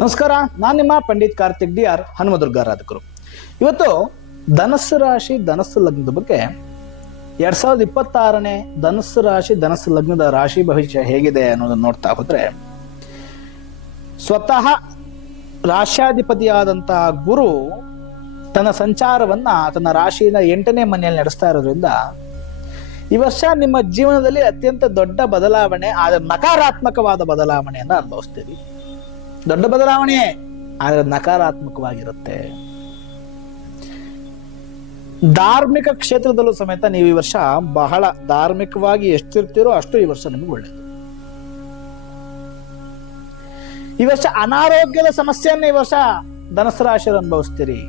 ನಮಸ್ಕಾರ, ನಾನು ನಿಮ್ಮ ಪಂಡಿತ್ ಕಾರ್ತಿಕ್ ಡಿ ಆರ್ ಹನುಮದುರ್ಗ ಆರಾಧಕರು ಇವತ್ತು ಧನಸ್ಸು ರಾಶಿ, ಧನಸ್ಸು ಲಗ್ನದ ಬಗ್ಗೆ ಎರಡ್ ಸಾವಿರದ ಇಪ್ಪತ್ತಾರನೇ ಧನಸ್ಸು ರಾಶಿ, ಧನಸ್ಸು ಲಗ್ನದ ರಾಶಿ ಭವಿಷ್ಯ ಹೇಗಿದೆ ಅನ್ನೋದನ್ನ ನೋಡ್ತಾ ಹೋದ್ರೆ, ಸ್ವತಃ ರಾಶ್ಯಾಧಿಪತಿಯಾದಂತಹ ಗುರು ತನ್ನ ಸಂಚಾರವನ್ನ ತನ್ನ ರಾಶಿಯಿಂದ ಎಂಟನೇ ಮನೆಯಲ್ಲಿ ನಡೆಸ್ತಾ ಇರೋದ್ರಿಂದ ಈ ವರ್ಷ ನಿಮ್ಮ ಜೀವನದಲ್ಲಿ ಅತ್ಯಂತ ದೊಡ್ಡ ಬದಲಾವಣೆ, ಆದ ನಕಾರಾತ್ಮಕವಾದ ಬದಲಾವಣೆಯನ್ನು ಅನುಭವಿಸ್ತೀರಿ. ದೊಡ್ಡ ಬದಲಾವಣೆ, ಆದ್ರೆ ನಕಾರಾತ್ಮಕವಾಗಿರುತ್ತೆ. ಧಾರ್ಮಿಕ ಕ್ಷೇತ್ರದಲ್ಲೂ ಸಮೇತ ನೀವು ಈ ವರ್ಷ ಬಹಳ ಧಾರ್ಮಿಕವಾಗಿ ಎಷ್ಟಿರ್ತೀರೋ ಅಷ್ಟು ಈ ವರ್ಷ ನಿಮ್ಗೆ ಒಳ್ಳೇದು. ಈ ವರ್ಷ ಅನಾರೋಗ್ಯದ ಸಮಸ್ಯೆಯನ್ನ ಈ ವರ್ಷ ಧನಸರಾಶಿಯರು ಅನುಭವಿಸ್ತೀರಿ.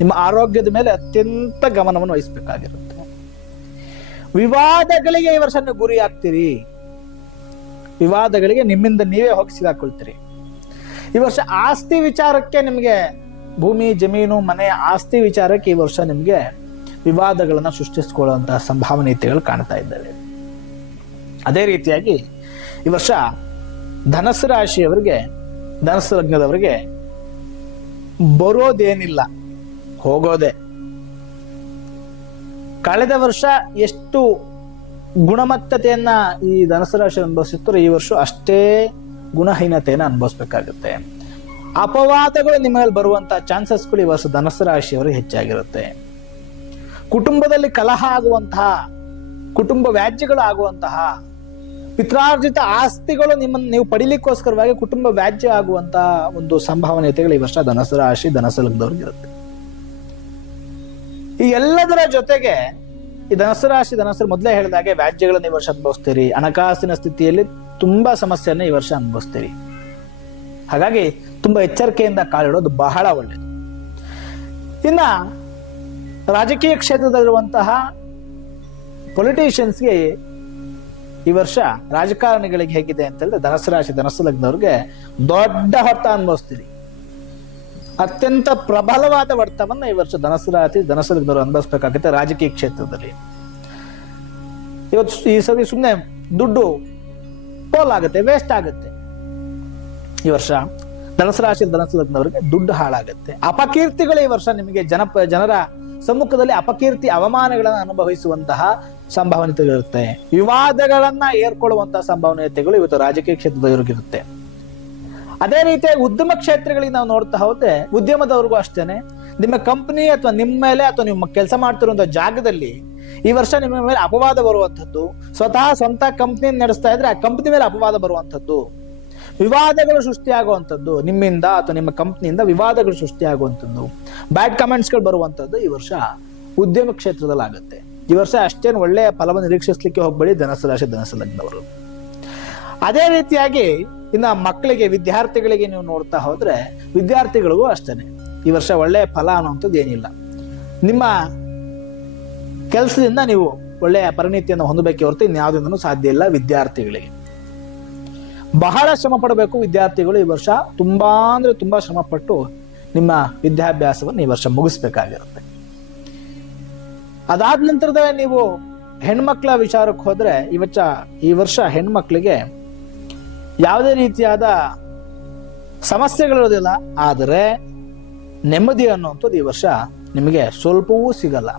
ನಿಮ್ಮ ಆರೋಗ್ಯದ ಮೇಲೆ ಅತ್ಯಂತ ಗಮನವನ್ನು ವಹಿಸಬೇಕಾಗಿರುತ್ತೆ. ವಿವಾದಗಳಿಗೆ ಈ ವರ್ಷ ಗುರಿ ಆಗ್ತೀರಿ ವಿವಾದಗಳಿಗೆ ನಿಮ್ಮಿಂದ ನೀವೇ ಹೋಗಿ ಸಿಗಾಕೊಳ್ತೀರಿ. ಈ ವರ್ಷ ಆಸ್ತಿ ವಿಚಾರಕ್ಕೆ ನಿಮಗೆ ಭೂಮಿ, ಜಮೀನು, ಮನೆ ಆಸ್ತಿ ವಿಚಾರಕ್ಕೆ ಈ ವರ್ಷ ನಿಮಗೆ ವಿವಾದಗಳನ್ನು ಸೃಷ್ಟಿಸಿಕೊಳ್ಳುವಂತಹ ಸಂಭಾವನೀಯತೆಗಳು ಕಾಣ್ತಾ ಇದ್ದಾವೆ. ಅದೇ ರೀತಿಯಾಗಿ ಈ ವರ್ಷ ಧನಸ್ಸು ರಾಶಿಯವರಿಗೆ, ಧನಸ್ಸು ಲಗ್ನದವರಿಗೆ ಬರೋದೇನಿಲ್ಲ. ಹೋಗೋದೆ. ಕಳೆದ ವರ್ಷ ಎಷ್ಟು ಗುಣಮಟ್ಟತೆಯನ್ನ ಈ ಧನಸು ರಾಶಿ ಅನುಭವಿಸುತ್ತಾರೆ ಈ ವರ್ಷ ಅಷ್ಟೇ ಗುಣಹೀನತೆಯನ್ನು ಅನುಭವಿಸ್ಬೇಕಾಗುತ್ತೆ. ಅಪವಾದಗಳು ನಿಮ್ಮ ಮೇಲೆ ಬರುವಂತಹ ಚಾನ್ಸಸ್ಗಳು ಈ ವರ್ಷ ಧನಸು ಹೆಚ್ಚಾಗಿರುತ್ತೆ. ಕುಟುಂಬದಲ್ಲಿ ಕಲಹ ಆಗುವಂತಹ ಕುಟುಂಬ ವ್ಯಾಜ್ಯಗಳು ಆಗುವಂತಹ, ಪಿತ್ರಾರ್ಜಿತ ಆಸ್ತಿಗಳು ನಿಮ್ಮನ್ನು ನೀವು ಪಡಿಲಿಕ್ಕೋಸ್ಕರವಾಗಿ ಕುಟುಂಬ ವ್ಯಾಜ್ಯ ಆಗುವಂತಹ ಒಂದು ಸಂಭವನೀಯತೆಗಳು ಈ ವರ್ಷ ಧನಸು ರಾಶಿ ಧನಸು ಲಗ್ನದವ್ರಿಗೆ ಇರುತ್ತೆ. ಈ ಎಲ್ಲದರ ಜೊತೆಗೆ ಈ ಧನಸು ರಾಶಿ ಧನಸು ಮೊದಲೇ ಹೇಳಿದಾಗೆ ವ್ಯಾಜ್ಯಗಳನ್ನು ಈ ವರ್ಷ ಅನುಭವಿಸ್ತೀರಿ. ಹಣಕಾಸಿನ ಸ್ಥಿತಿಯಲ್ಲಿ ತುಂಬಾ ಸಮಸ್ಯೆಯನ್ನು ಈ ವರ್ಷ ಅನುಭವಿಸ್ತೀರಿ. ಹಾಗಾಗಿ ತುಂಬಾ ಎಚ್ಚರಿಕೆಯಿಂದ ಕಾಲಿಡೋದು ಬಹಳ ಒಳ್ಳೆಯದು ಇನ್ನ ರಾಜಕೀಯ ಕ್ಷೇತ್ರದಲ್ಲಿರುವಂತಹ ಪೊಲಿಟಿಷಿಯನ್ಸ್ಗೆ ಈ ವರ್ಷ ರಾಜಕಾರಣಿಗಳಿಗೆ ಹೇಗಿದೆ ಅಂತ ಹೇಳಿದ್ರೆ ಧನಸು ರಾಶಿ ಧನಸು ಲಗ್ನವ್ರಿಗೆ ದೊಡ್ಡ ಹೊತ್ತ ಅನುಭವಿಸ್ತೀರಿ. ಅತ್ಯಂತ ಪ್ರಬಲವಾದ ವರ್ತವನ್ನ ಈ ವರ್ಷ ಧನಸು ರಾಶಿ ಧನಸು ಅನುಭವಿಸ್ಬೇಕಾಗುತ್ತೆ ರಾಜಕೀಯ ಕ್ಷೇತ್ರದಲ್ಲಿ. ಇವತ್ತು ಈ ಸರಿ ಸುಮ್ಮನೆ ದುಡ್ಡು ಪೋಲ್ ಆಗುತ್ತೆ ವೇಸ್ಟ್ ಆಗುತ್ತೆ. ಈ ವರ್ಷ ಧನಸು ರಾಶಿ ದುಡ್ಡು ಹಾಳಾಗುತ್ತೆ. ಅಪಕೀರ್ತಿಗಳು ಈ ವರ್ಷ ನಿಮಗೆ ಜನ ಜನರ ಸಮ್ಮುಖದಲ್ಲಿ ಅಪಕೀರ್ತಿ ಅವಮಾನಗಳನ್ನು ಅನುಭವಿಸುವಂತಹ ಸಂಭಾವನೆಗಳಿರುತ್ತೆ ವಿವಾದಗಳನ್ನ ಏರ್ಕೊಳ್ಳುವಂತಹ ಸಂಭಾವನೀಯತೆಗಳು ಇವತ್ತು ರಾಜಕೀಯ ಕ್ಷೇತ್ರದವರಿಗಿರುತ್ತೆ. ಅದೇ ರೀತಿಯಾಗಿ ಉದ್ಯಮ ಕ್ಷೇತ್ರಗಳಿಗೆ ನಾವು ನೋಡ್ತಾ ಹೋದ್ರೆ ಉದ್ಯಮದವ್ರಿಗೂ ಅಷ್ಟೇನೆ. ನಿಮ್ಮ ಕಂಪನಿ ಅಥವಾ ನಿಮ್ಮ ಮೇಲೆ ಅಥವಾ ನಿಮ್ಮ ಕೆಲಸ ಮಾಡ್ತಿರುವಂತಹ ಜಾಗದಲ್ಲಿ ಈ ವರ್ಷ ನಿಮ್ಮ ಮೇಲೆ ಅಪವಾದ ಬರುವಂಥದ್ದು, ಸ್ವತಃ ಸ್ವಂತ ಕಂಪ್ನಿ ನಡೆಸ್ತಾ ಇದ್ರೆ ಆ ಕಂಪ್ನಿ ಮೇಲೆ ಅಪವಾದ ಬರುವಂಥದ್ದು. ವಿವಾದಗಳು ಸೃಷ್ಟಿಯಾಗುವಂಥದ್ದು, ನಿಮ್ಮಿಂದ ಅಥವಾ ನಿಮ್ಮ ಕಂಪ್ನಿಯಿಂದ ವಿವಾದಗಳು ಸೃಷ್ಟಿಯಾಗುವಂಥದ್ದು. ಬ್ಯಾಡ್ ಕಮೆಂಟ್ಸ್ಗಳು ಬರುವಂಥದ್ದು ಈ ವರ್ಷ ಉದ್ಯಮ ಕ್ಷೇತ್ರದಲ್ಲಿ ಆಗುತ್ತೆ ಈ ವರ್ಷ ಅಷ್ಟೇನು ಒಳ್ಳೆಯ ಫಲವನ್ನು ನಿರೀಕ್ಷಿಸಲಿಕ್ಕೆ ಹೋಗ್ಬೇಡಿ, ಧನಸು ರಾಶಿ, ಧನಸು ಅದೇ ರೀತಿಯಾಗಿ ಇನ್ನ ಮಕ್ಕಳಿಗೆ, ವಿದ್ಯಾರ್ಥಿಗಳಿಗೆ ನೀವು ನೋಡ್ತಾ ಹೋದ್ರೆ ವಿದ್ಯಾರ್ಥಿಗಳಿಗೂ ಅಷ್ಟೇನೆ. ಈ ವರ್ಷ ಒಳ್ಳೆಯ ಫಲ ಅನ್ನುವಂಥದ್ದು ಏನಿಲ್ಲ. ನಿಮ್ಮ ಕೆಲಸದಿಂದ ನೀವು ಒಳ್ಳೆಯ ಪರಿಣಿತಿಯನ್ನು ಹೊಂದಬೇಕೆ ಹೊರತು ಇನ್ಯಾವುದನ್ನು ಸಾಧ್ಯ ಇಲ್ಲ ವಿದ್ಯಾರ್ಥಿಗಳಿಗೆ. ಬಹಳ ಶ್ರಮ ಪಡಬೇಕು ವಿದ್ಯಾರ್ಥಿಗಳು ಈ ವರ್ಷ. ತುಂಬಾ ಅಂದ್ರೆ ತುಂಬಾ ಶ್ರಮ ಪಟ್ಟು ನಿಮ್ಮ ವಿದ್ಯಾಭ್ಯಾಸವನ್ನು ಈ ವರ್ಷ ಮುಗಿಸ್ಬೇಕಾಗಿರುತ್ತೆ. ಅದಾದ ನಂತರದ ನೀವು ಹೆಣ್ಮಕ್ಳ ವಿಚಾರಕ್ಕೆ ಹೋದ್ರೆ ಈ ವರ್ಷ ಈ ವರ್ಷ ಹೆಣ್ಮಕ್ಳಿಗೆ ಯಾವುದೇ ರೀತಿಯಾದ ಸಮಸ್ಯೆಗಳಿರೋದಿಲ್ಲ ಆದರೆ ನೆಮ್ಮದಿ ಅನ್ನುವಂಥದ್ದು ಈ ವರ್ಷ ನಿಮಗೆ ಸ್ವಲ್ಪವೂ ಸಿಗಲ್ಲ.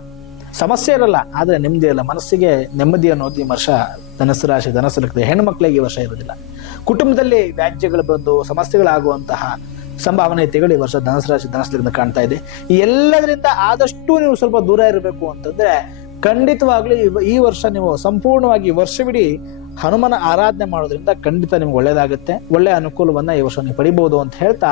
ಸಮಸ್ಯೆ ಇರಲ್ಲ, ಆದರೆ ನೆಮ್ಮದಿ ಇಲ್ಲ. ಮನಸ್ಸಿಗೆ ನೆಮ್ಮದಿ ಅನ್ನೋದು ಈ ವರ್ಷ ಧನಸ್ಸು ರಾಶಿ, ಧನಸ್ಸು ಲಗ್ನ ಹೆಣ್ಮಕ್ಳಿಗೆ ಈ ವರ್ಷ ಇರೋದಿಲ್ಲ ಕುಟುಂಬದಲ್ಲಿ ವ್ಯಾಜ್ಯಗಳು ಬಂದು ಸಮಸ್ಯೆಗಳಾಗುವಂತಹ ಸಂಭಾವನೀಯತೆಗಳು ಈ ವರ್ಷ ಧನಸ್ಸು ರಾಶಿ, ಧನಸ್ಸು ಕಾಣ್ತಾ ಇದೆ. ಈ ಎಲ್ಲದರಿಂದ ಆದಷ್ಟು ನೀವು ಸ್ವಲ್ಪ ದೂರ ಇರಬೇಕು ಅಂತಂದ್ರೆ ಖಂಡಿತವಾಗ್ಲೂ ಈ- ವರ್ಷ ನೀವು ಸಂಪೂರ್ಣವಾಗಿ ವರ್ಷವಿಡೀ ಹನುಮನ ಆರಾಧನೆ ಮಾಡೋದ್ರಿಂದ ಖಂಡಿತ ನಿಮ್ಗೆ ಒಳ್ಳೇದಾಗುತ್ತೆ, ಒಳ್ಳೆ ಅನುಕೂಲವನ್ನ ಈ ವರ್ಷ ನೀವು ಪಡಿಬಹುದು ಅಂತ ಹೇಳ್ತಾ